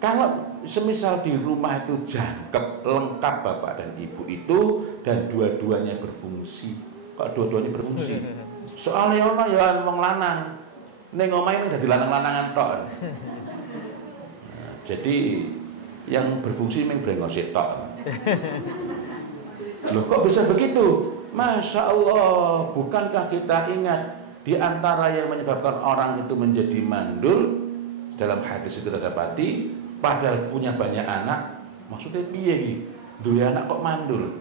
Kalau semisal di rumah itu jangkep, lengkap bapak dan ibu itu, dan dua-duanya berfungsi. Kok dua-duanya berfungsi? Soalnya ono ya wong lanang, ning omahe dadi lanang-lanangan tok. Nah, jadi yang berfungsi mung brengose tok. Loh kok bisa begitu? Masya Allah, bukankah kita ingat di antara yang menyebabkan orang itu menjadi mandul, dalam hadis itu terdapati, padahal punya banyak anak, maksudnya piye iki? Duwe anak kok mandul?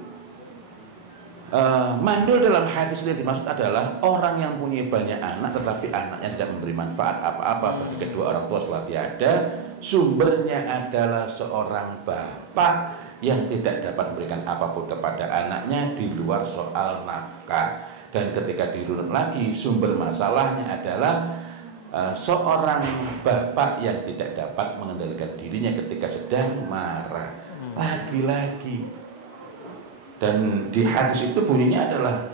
Mandul dalam hadis ini dimaksud adalah orang yang punya banyak anak tetapi anaknya tidak memberi manfaat apa-apa bagi kedua orang tua selama ada. Sumbernya adalah seorang bapak yang tidak dapat memberikan apapun kepada anaknya di luar soal nafkah. Dan ketika dirunut lagi, sumber masalahnya adalah seorang bapak yang tidak dapat mengendalikan dirinya ketika sedang marah. Lagi-lagi. Dan di hadis itu bunyinya adalah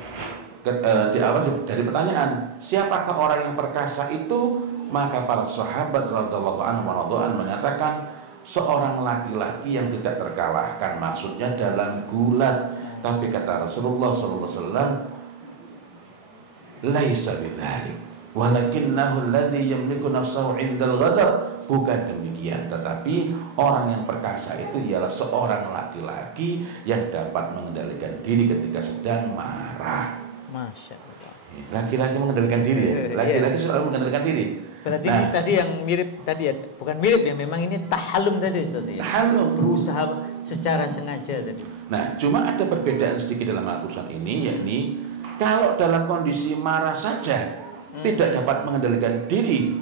di awal dari pertanyaan, siapakah orang yang perkasa itu? Maka para sahabat radhiyallahu anhum menyatakan seorang laki-laki yang tidak terkalahkan, maksudnya dalam gulat. Tapi kata Rasulullah SAW, laisa bidzalik, walakinnahu alladhi yamliku nafsahu 'indal ghadab. Bukan demikian, tetapi orang yang perkasa itu ialah seorang laki-laki yang dapat mengendalikan diri ketika sedang marah. Masya Allah. Laki-laki mengendalikan diri ya? Laki-laki selalu mengendalikan diri. Berarti ini tadi yang mirip tadi ya, bukan mirip ya, memang ini tahallum tadi Ustaz ya. Tahallum, berusaha secara sengaja tadi. Nah, cuma ada perbedaan sedikit dalam Al-Quran ini, yakni kalau dalam kondisi marah saja tidak dapat mengendalikan diri,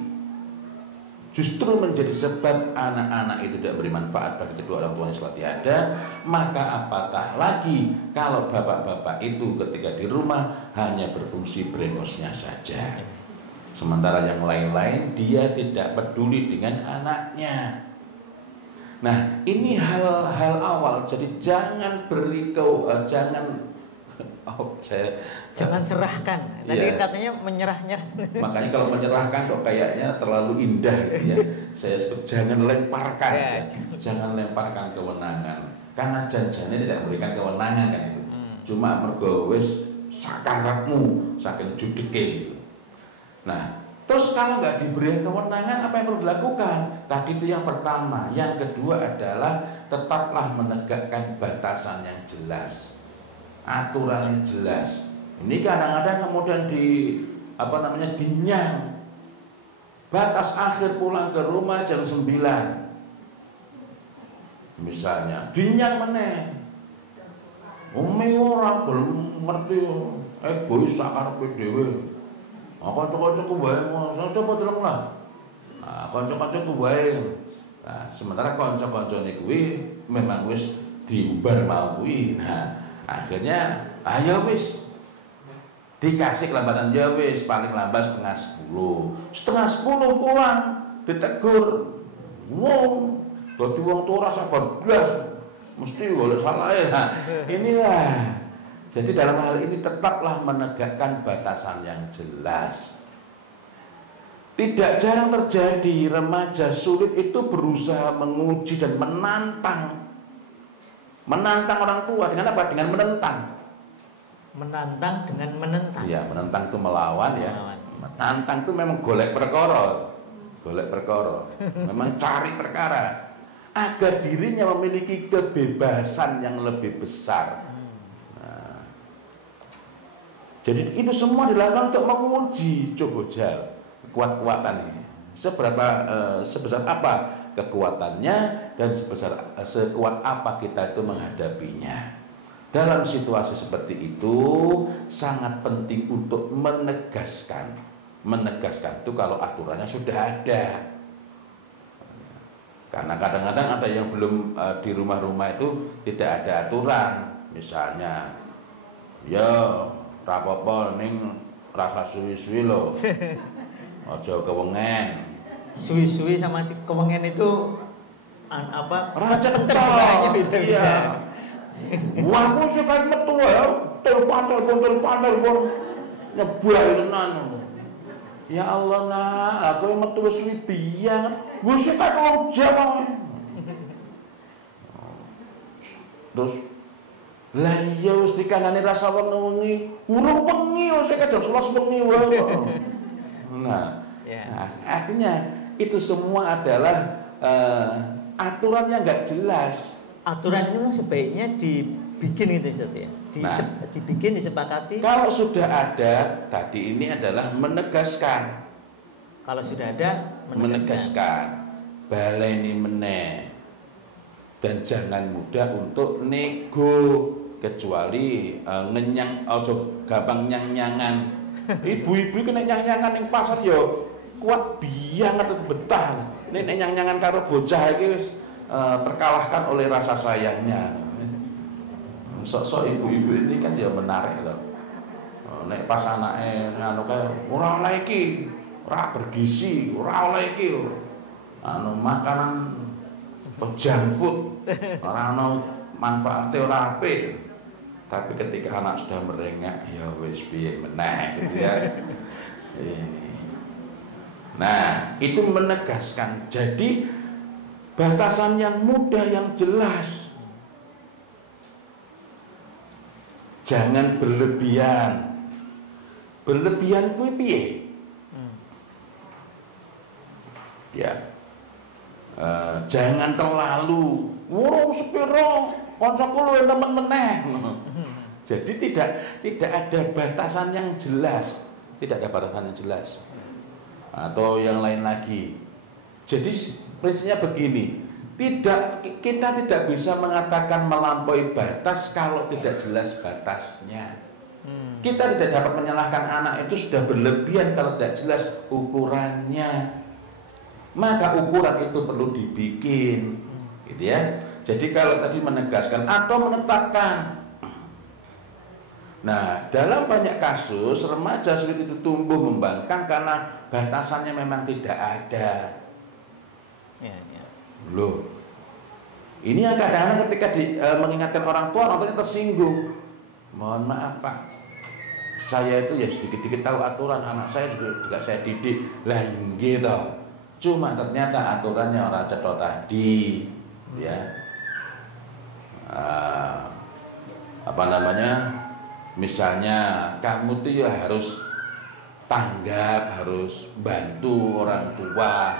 justru menjadi sebab anak-anak itu tidak beri manfaat bagi kedua orang tuanya selama tiada, maka apatah lagi kalau bapak-bapak itu ketika di rumah hanya berfungsi brengosnya saja, sementara yang lain-lain dia tidak peduli dengan anaknya. Nah, ini hal-hal awal, jadi jangan jangan serahkan. Tadi ya, katanya menyerah-nyerah. Makanya kalau menyerahkan kok kayaknya terlalu indah gitu ya. Saya sebut jangan lemparkan ya. Jangan lemparkan kewenangan. Karena janjinya tidak memberikan kewenangan kan itu. Cuma mergo wis sakarepmu saking judike gitu. Nah, terus kalau nggak diberi kewenangan apa yang perlu dilakukan? Tadi itu yang pertama. Yang kedua adalah tetaplah menegakkan batasan yang jelas, aturan yang jelas. Ini kadang-kadang kemudian dinyang. Batas akhir pulang ke rumah jam 9. Misalnya, dinyang meneh. Umi ora belum ngerti egois sakarepe dhewe. Kanca-kancaku wae, coba delenglah. Kanca-kancaku wae. Nah, sementara kanca-kancane kuwi memang wis diumbar mau kuwi. Nah, akhirnya ayo wis dikasih kelambatan, ya wis paling lambat setengah 10 pulang ditegur. Wong dadi wong tua rasa blas mesti oleh salah ya. Nah, inilah. Jadi dalam hal ini tetaplah menegakkan batasan yang jelas. Tidak jarang terjadi remaja sulit itu berusaha menguji dan menantang orang tua dengan apa? Dengan menentang. Menantang dengan menentang. Iya, menentang itu melawan ya. Menantang itu memang golek perkara. Memang cari perkara agar dirinya memiliki kebebasan yang lebih besar. Nah, jadi itu semua dilakukan untuk menguji cobojal kekuatan ini. Sebesar apa kekuatannya dan sekuat apa kita itu menghadapinya. Dalam situasi seperti itu sangat penting untuk menegaskan itu kalau aturannya sudah ada. Karena kadang-kadang ada yang belum di rumah-rumah itu tidak ada aturan. Misalnya, ya rapopo ning rasa suwi-suwi lho. Aja kewengen. Suwi-suwi sama kewengen itu apa? Raja kental. Iya. Wah, aku suka metu ya, telepon nyebuah tenan. Ya Allah nak, aku metu suwi biang. Gue suka wong Jawa. Terus lah iya wis dikandani rasa wengi, urung wengi wis jam 11 wengi wae. Nah, artinya itu semua adalah aturan yang enggak jelas. Aturan itu sebaiknya dibikin gitu Ustaz ya. Dibikin, disepakati. Kalau sudah ada, tadi ini adalah menegaskan. Kalau sudah ada, menegaskan. Baleni meneh. Dan jangan mudah untuk nego, kecuali ngenyang ojo gampang nyang-nyangan. Ibu-ibu kena nyang-nyangan ning pasar yo kuat bianget betah. Nek nyang-nyangan karo bocah iki wis terkalahkan oleh rasa sayangnya. Sok-sok ibu-ibu ini kan ya menarik loh. Nek pas anake nganu kae ora oleh iki, ora bergizi, ora oleh iki. Makanan junk food, ora ono manfaate ora apik. Tapi ketika anak sudah merengek, ya wis piye meneh gitu ya. Nah, itu menegaskan. Jadi batasan yang mudah, yang jelas. Jangan berlebihan. Berlebihan kuwi piye? Ya. Jangan terlalu. Wong sepiro kancaku luwih temen meneh. Jadi tidak ada batasan yang jelas, tidak ada batasan yang jelas. Atau yang lain lagi. Jadi prinsipnya begini, kita tidak bisa mengatakan melampaui batas kalau tidak jelas batasnya. Kita tidak dapat menyalahkan anak itu sudah berlebihan kalau tidak jelas ukurannya. Maka ukuran itu perlu dibikin, gitu ya. Jadi kalau tadi menegaskan atau menetapkan. Nah, dalam banyak kasus remaja sulit itu tumbuh membangkang karena batasannya memang tidak ada. Loh, ini yang kadang-kadang ketika mengingatkan orang tuanya tersinggung. Mohon maaf Pak, saya itu ya sedikit-sedikit tahu aturan, anak saya juga saya didik. Lah gitu. Cuma ternyata aturannya orang cetok tadi, ya. Misalnya kamu tuh ya harus tanggap, harus bantu orang tua.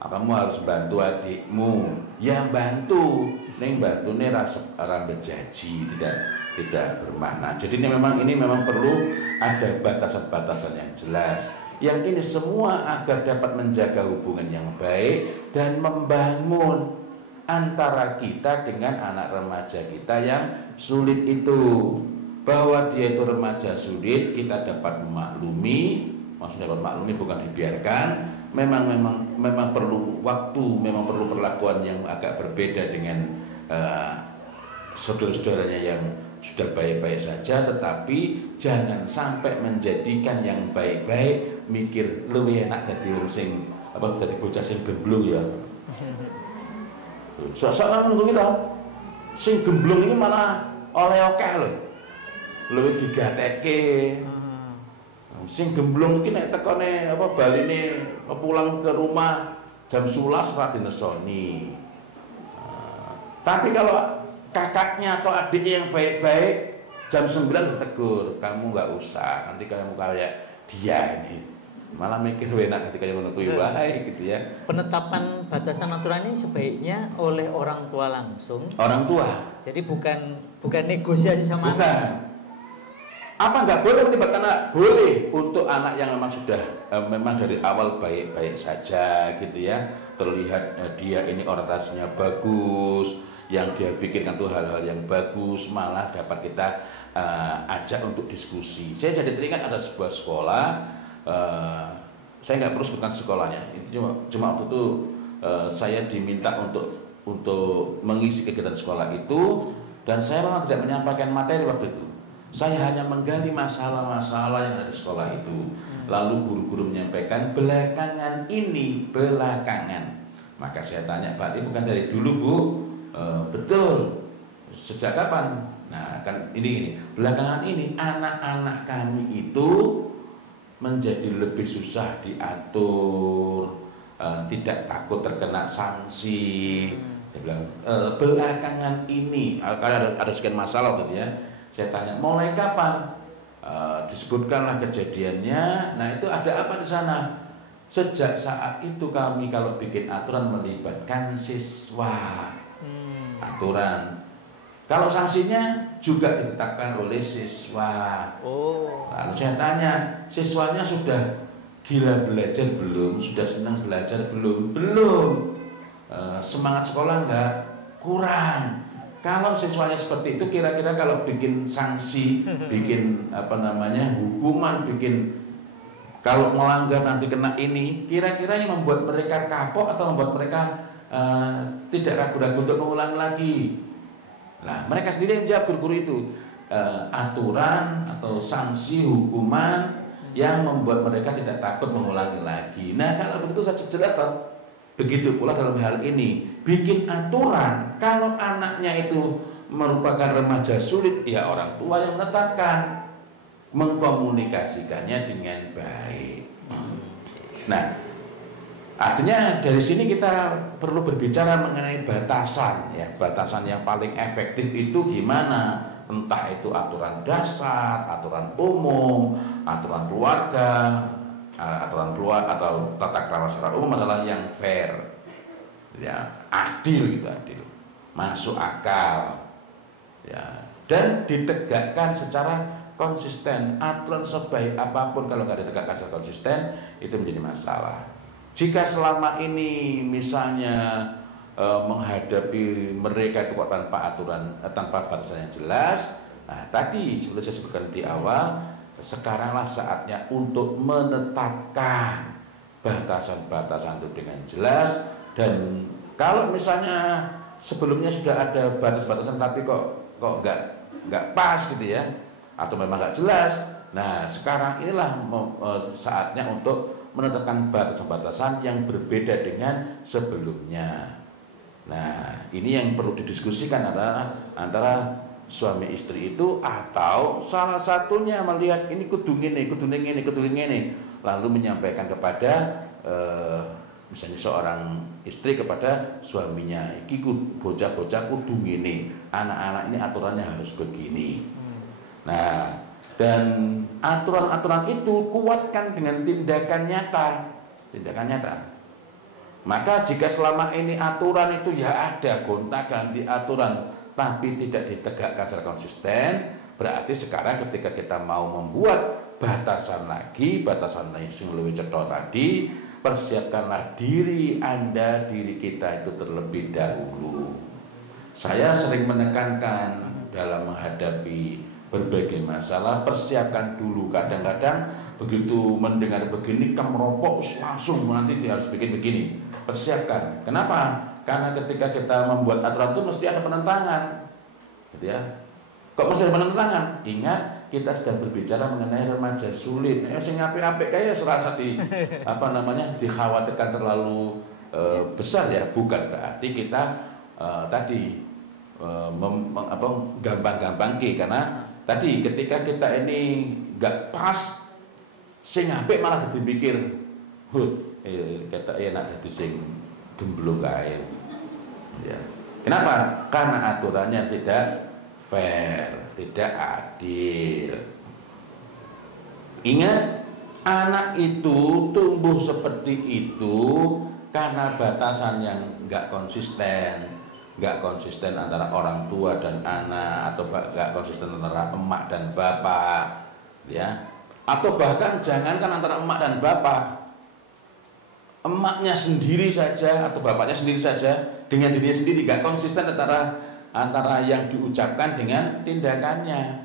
Kamu harus bantu adikmu. Ya bantu, neng bantu nih rasa bejaji, tidak bermakna. Jadi ini memang perlu ada batasan-batasan yang jelas. Yang ini semua agar dapat menjaga hubungan yang baik dan membangun antara kita dengan anak remaja kita yang sulit itu. Bahwa dia itu remaja sulit, kita dapat memaklumi. Maksudnya memaklumi bukan dibiarkan. Memang perlu waktu, memang perlu perlakuan yang agak berbeda dengan saudara-saudaranya yang sudah baik-baik saja, tetapi jangan sampai menjadikan yang baik-baik mikir lebih enak dari bocah sing gemblung ya. Sok-sok nunggu kita. Sing gemblung ini malah oleh akeh lho. Luwih digatekke. Sing gemblung iki nek tekone baline pulang ke rumah jam 11 ora dinesoni. Tapi kalau kakaknya atau adiknya yang baik-baik jam 9 ditegur, kamu nggak usah, nanti kamu kayak dia ini malah mikir enak ketika yang menentuin wae gitu ya. Penetapan batasan aturan ini sebaiknya oleh orang tua langsung. Orang tua. Jadi bukan negosiasi sama bukan. Anak. Apa nggak boleh melibatkan anak? Boleh untuk anak yang memang sudah memang dari awal baik-baik saja gitu ya. Terlihat dia ini orientasinya bagus, yang dia pikirkan tuh hal-hal yang bagus, malah dapat kita ajak untuk diskusi. Saya jadi teringat ada sebuah sekolah, saya nggak perlu sebutkan sekolahnya, itu cuma waktu itu saya diminta untuk mengisi kegiatan sekolah itu, dan saya memang tidak menyampaikan materi waktu itu. Saya hanya menggali masalah-masalah yang ada di sekolah itu. Lalu guru-guru menyampaikan belakangan. Maka saya tanya, Pak, ini bukan dari dulu Bu? Betul. Sejak kapan? Nah kan ini belakangan ini anak-anak kami itu menjadi lebih susah diatur, tidak takut terkena sanksi, Dia bilang, belakangan ini, karena ada sekian masalah gitu ya. Saya tanya, mulai kapan? Disebutkanlah kejadiannya. Nah itu ada apa di sana? Sejak saat itu kami kalau bikin aturan melibatkan siswa. Aturan. Kalau sanksinya juga ditetapkan oleh siswa. Lalu saya tanya, siswanya sudah gila belajar belum? Sudah senang belajar belum? Belum. Semangat sekolah enggak? Kurang. Kalau siswanya seperti itu, kira-kira kalau bikin sanksi, bikin hukuman, bikin kalau melanggar nanti kena ini, kira-kira yang membuat mereka kapok atau membuat mereka tidak ragu-ragu untuk mengulang lagi. Nah, mereka sendiri yang jawab, guru itu aturan atau sanksi hukuman yang membuat mereka tidak takut mengulangi lagi. Nah, kalau begitu saya jelas toh. Begitu pula dalam hal ini, bikin aturan kalau anaknya itu merupakan remaja sulit, ya orang tua yang menetapkan, mengkomunikasikannya dengan baik. Nah, artinya dari sini kita perlu berbicara mengenai batasan, ya, batasan yang paling efektif itu gimana? Entah itu aturan dasar, aturan umum, aturan keluarga, atau tata krama secara umum adalah yang fair, ya, adil gitu, adil, masuk akal, ya, dan ditegakkan secara konsisten. Aturan sebaik apapun kalau nggak ditegakkan secara konsisten itu menjadi masalah. Jika selama ini misalnya menghadapi mereka itu tanpa aturan, tanpa batasan yang jelas, nah tadi seperti saya sebutkan di awal, sekaranglah saatnya untuk menetapkan batasan-batasan itu dengan jelas. Dan kalau misalnya sebelumnya sudah ada batas-batasan tapi kok nggak pas gitu ya, atau memang nggak jelas, nah sekarang inilah saatnya untuk menetapkan batasan-batasan yang berbeda dengan sebelumnya. Nah ini yang perlu didiskusikan adalah antara suami istri itu, atau salah satunya melihat ini kudu ngene, lalu menyampaikan kepada misalnya seorang istri kepada suaminya, iki bocah-bocah kudu ngene, anak-anak ini aturannya harus begini. Nah, dan aturan-aturan itu kuatkan dengan tindakan nyata. Maka jika selama ini aturan itu ya ada gonta-ganti aturan tapi tidak ditegakkan secara konsisten, berarti sekarang ketika kita mau membuat batasan yang lebih cetok tadi, persiapkanlah diri Anda, diri kita itu terlebih dahulu. Saya sering menekankan dalam menghadapi berbagai masalah, persiapkan dulu. Kadang-kadang begitu mendengar begini, kamu merokok langsung nanti dia harus bikin begini. Persiapkan. Kenapa? Karena ketika kita membuat aturan itu mesti ada penentangan, gitu ya. Kok mesti ada penentangan? Ingat, kita sedang berbicara mengenai remaja sulit. Sing apik-apik kayak serasa dikhawatirkan terlalu besar ya. Bukan berarti kita gampang-gampang karena tadi ketika kita ini nggak pas, sing apik malah dipikir, kata enak jadi sing gemblung kae. Ya. Kenapa? Karena aturannya tidak fair, tidak adil. Ingat, anak itu tumbuh seperti itu karena batasan yang nggak konsisten antara orang tua dan anak, atau nggak konsisten antara emak dan bapak, ya. Atau bahkan jangankan antara emak dan bapak, emaknya sendiri saja atau bapaknya sendiri saja dengan dirinya sendiri gak konsisten antara yang diucapkan dengan tindakannya.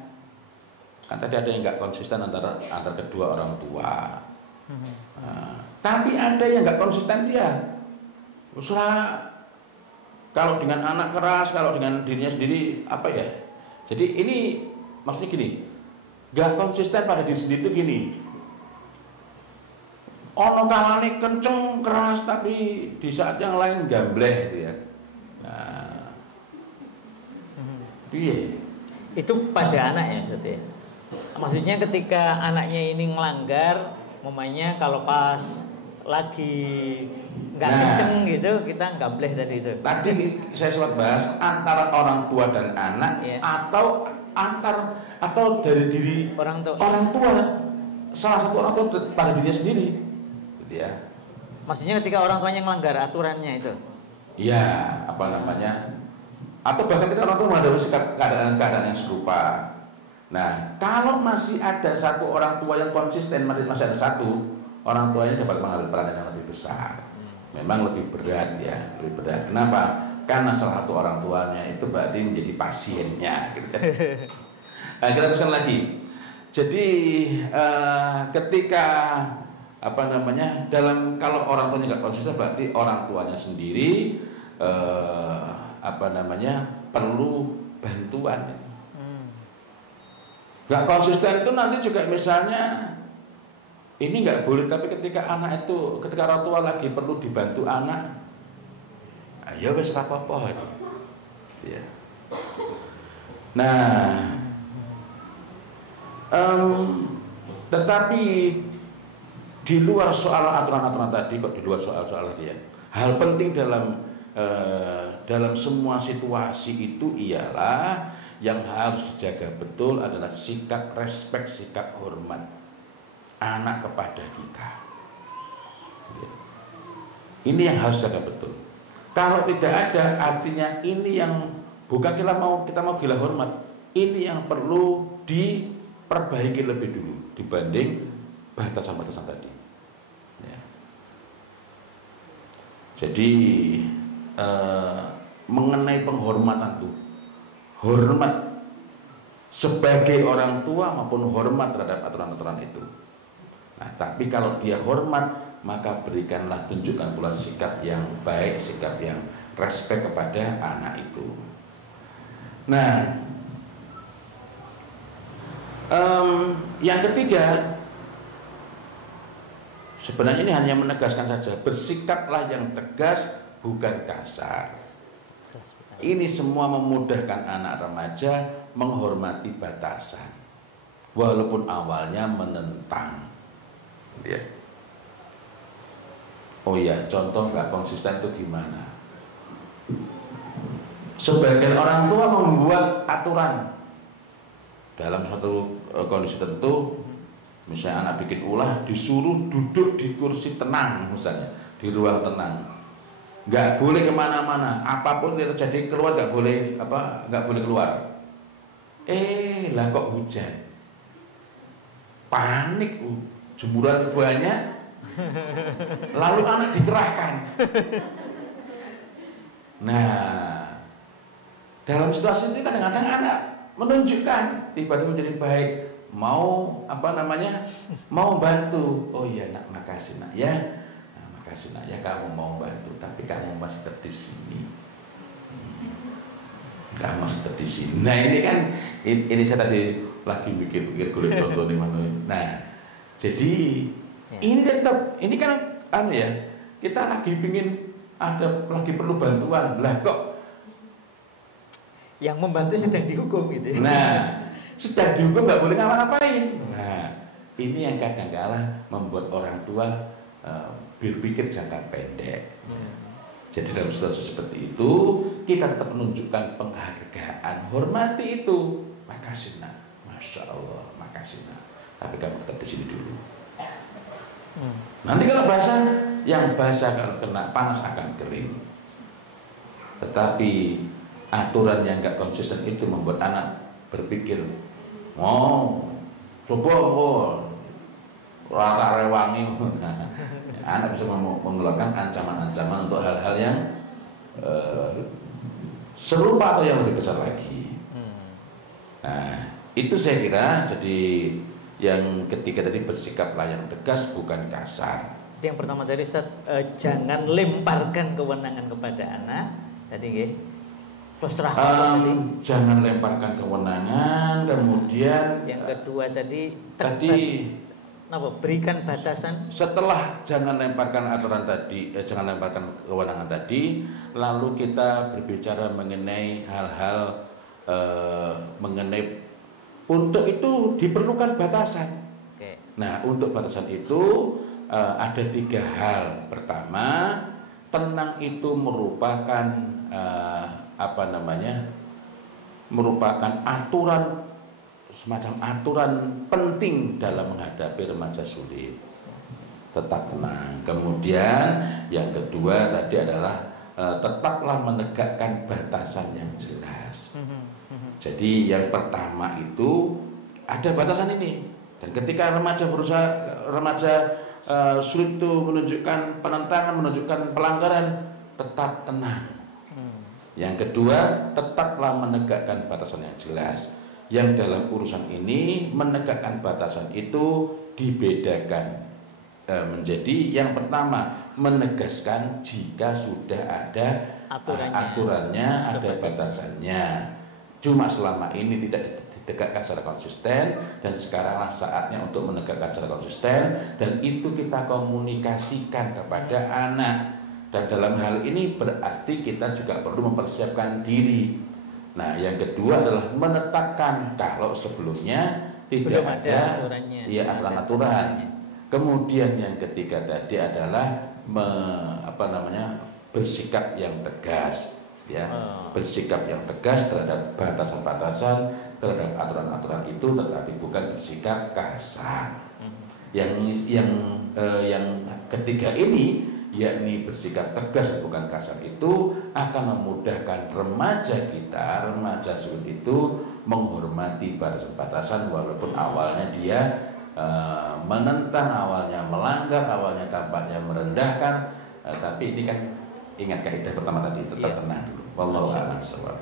Kan tadi ada yang gak konsisten antara kedua orang tua. Tapi ada yang gak konsisten dia. Kalau dengan anak keras, kalau dengan dirinya sendiri apa ya? Jadi ini maksudnya gini, gak konsisten pada diri sendiri itu gini. Ono kalane kenceng keras tapi di saat yang lain gambleh gitu ya. Nah, piye? Itu pada anak ya, berarti. Maksudnya ketika anaknya ini ngelanggar, mamanya kalau pas lagi nggak kenceng gitu, kita nggak boleh tadi itu. Tadi saya sempat bahas antara orang tua dan anak, atau dari diri orang tua, salah satu orang tua pada dirinya sendiri, gitu ya. Maksudnya ketika orang tuanya melanggar aturannya itu? Iya, apa namanya? Atau bahkan kita orang tua menghadapi keadaan yang serupa. Nah, kalau masih ada satu orang tua yang konsisten, masih ada satu orang tuanya dapat mengambil peranan yang lebih besar. Memang lebih berat ya, lebih berat. Kenapa? Karena salah satu orang tuanya itu berarti menjadi pasiennya. Gitu. Nah, kita teruskan lagi. Jadi ketika apa namanya, kalau orang tuanya nggak konsisten berarti orang tuanya sendiri apa namanya perlu bantuan. Nggak konsisten itu nanti juga misalnya ini nggak boleh, tapi ketika orang tua lagi perlu dibantu anak, ayo wes apa-apa itu. Ya. Nah, tetapi di luar soal aturan-aturan tadi, kok di luar soal-soal tadi ya, hal penting dalam semua situasi itu ialah yang harus dijaga betul adalah sikap respek, sikap hormat anak kepada kita. Ini yang harus dijaga betul. Kalau tidak ada, artinya ini yang bukan kita mau gila hormat. Ini yang perlu diperbaiki lebih dulu dibanding batasan-batasan tadi. Ya. Jadi mengenai penghormatan tuh, hormat sebagai orang tua maupun hormat terhadap aturan-aturan itu. Nah, tapi kalau dia hormat, maka berikanlah, tunjukkan pula sikap yang baik, sikap yang respek kepada anak itu. Nah, yang ketiga, sebenarnya ini hanya menegaskan saja, bersikaplah yang tegas, bukan kasar. Ini semua memudahkan anak remaja menghormati batasan, walaupun awalnya menentang. Ya. Oh ya, contoh nggak konsisten itu gimana? Sebagian orang tua membuat aturan dalam satu kondisi tertentu, misalnya anak bikin ulah, disuruh duduk di kursi tenang, misalnya di ruang tenang, nggak boleh kemana-mana, apapun yang terjadi keluar nggak boleh keluar. Lah kok hujan, panik, jemuran banyak, lalu anak dikerahkan. Nah, dalam situasi ini kadang-kadang anak menunjukkan tiba-tiba menjadi baik, mau mau bantu. Oh iya nak, makasih nak ya, makasih nak ya, kamu mau bantu, tapi kamu masih tetap di sini. Kamu masih tetap di sini. Nah ini saya tadi lagi mikir-mikir golek contoh nih mana. Nah, jadi ini tetap, ini kan kita lagi lagi perlu bantuan, lah kok yang membantu sedang dihukum gitu. Nah, sedang dihukum nggak boleh ngapa-ngapain. Nah, ini yang kadang-kala membuat orang tua berpikir jangka pendek. Jadi dalam situasi seperti itu, kita tetap menunjukkan penghargaan, hormati itu. Makasih nak, masya Allah, makasih nak. Tapi kamu tetap di sini dulu. Nanti kalau basah kalau kena panas akan kering. Tetapi aturan yang nggak konsisten itu membuat anak berpikir, coba rata rewangi. Anak bisa mengeluarkan ancaman-ancaman untuk hal-hal yang serupa atau yang lebih besar lagi. Nah, itu saya kira jadi yang ketiga tadi, bersikaplah yang tegas, bukan kasar. Yang pertama tadi Ustaz, jangan lemparkan kewenangan kepada anak. Tadi nggih. Jangan lemparkan kewenangan. Kemudian yang kedua tadi berikan batasan. Setelah jangan lemparkan aturan tadi, jangan lemparkan kewenangan tadi, lalu kita berbicara mengenai hal-hal mengenai untuk itu diperlukan batasan. Nah, untuk batasan itu ada 3 hal. Pertama, tenang itu merupakan merupakan aturan, semacam aturan penting dalam menghadapi remaja sulit. Tetap tenang. Kemudian yang kedua tadi adalah tetaplah menegakkan batasan yang jelas. Jadi yang pertama itu ada batasan ini, dan ketika remaja sulit itu menunjukkan penentangan, menunjukkan pelanggaran, tetap tenang. Yang kedua, tetaplah menegakkan batasan yang jelas. Yang dalam urusan ini menegakkan batasan itu dibedakan menjadi yang pertama, menegaskan jika sudah ada aturannya, ada batasannya. Cuma selama ini tidak ditegakkan secara konsisten, dan sekaranglah saatnya untuk menegakkan secara konsisten, dan itu kita komunikasikan kepada anak. Dan dalam hal ini berarti kita juga perlu mempersiapkan diri. Nah, yang kedua adalah menetapkan kalau sebelumnya tidak ada aturan-aturan. Kemudian yang ketiga tadi adalah bersikap yang tegas, ya, bersikap yang tegas terhadap batasan-batasan, terhadap aturan-aturan itu, tetapi bukan bersikap kasar. Yang ketiga ini, yakni bersikap tegas bukan kasar, itu akan memudahkan remaja kita, remaja sulit itu menghormati batasan-batasan, walaupun awalnya dia menentang, awalnya melanggar, awalnya tampaknya merendahkan, tapi ini kan ingat kaidah pertama tadi, tetap tenang dulu. Wallahu a'lam bishawab.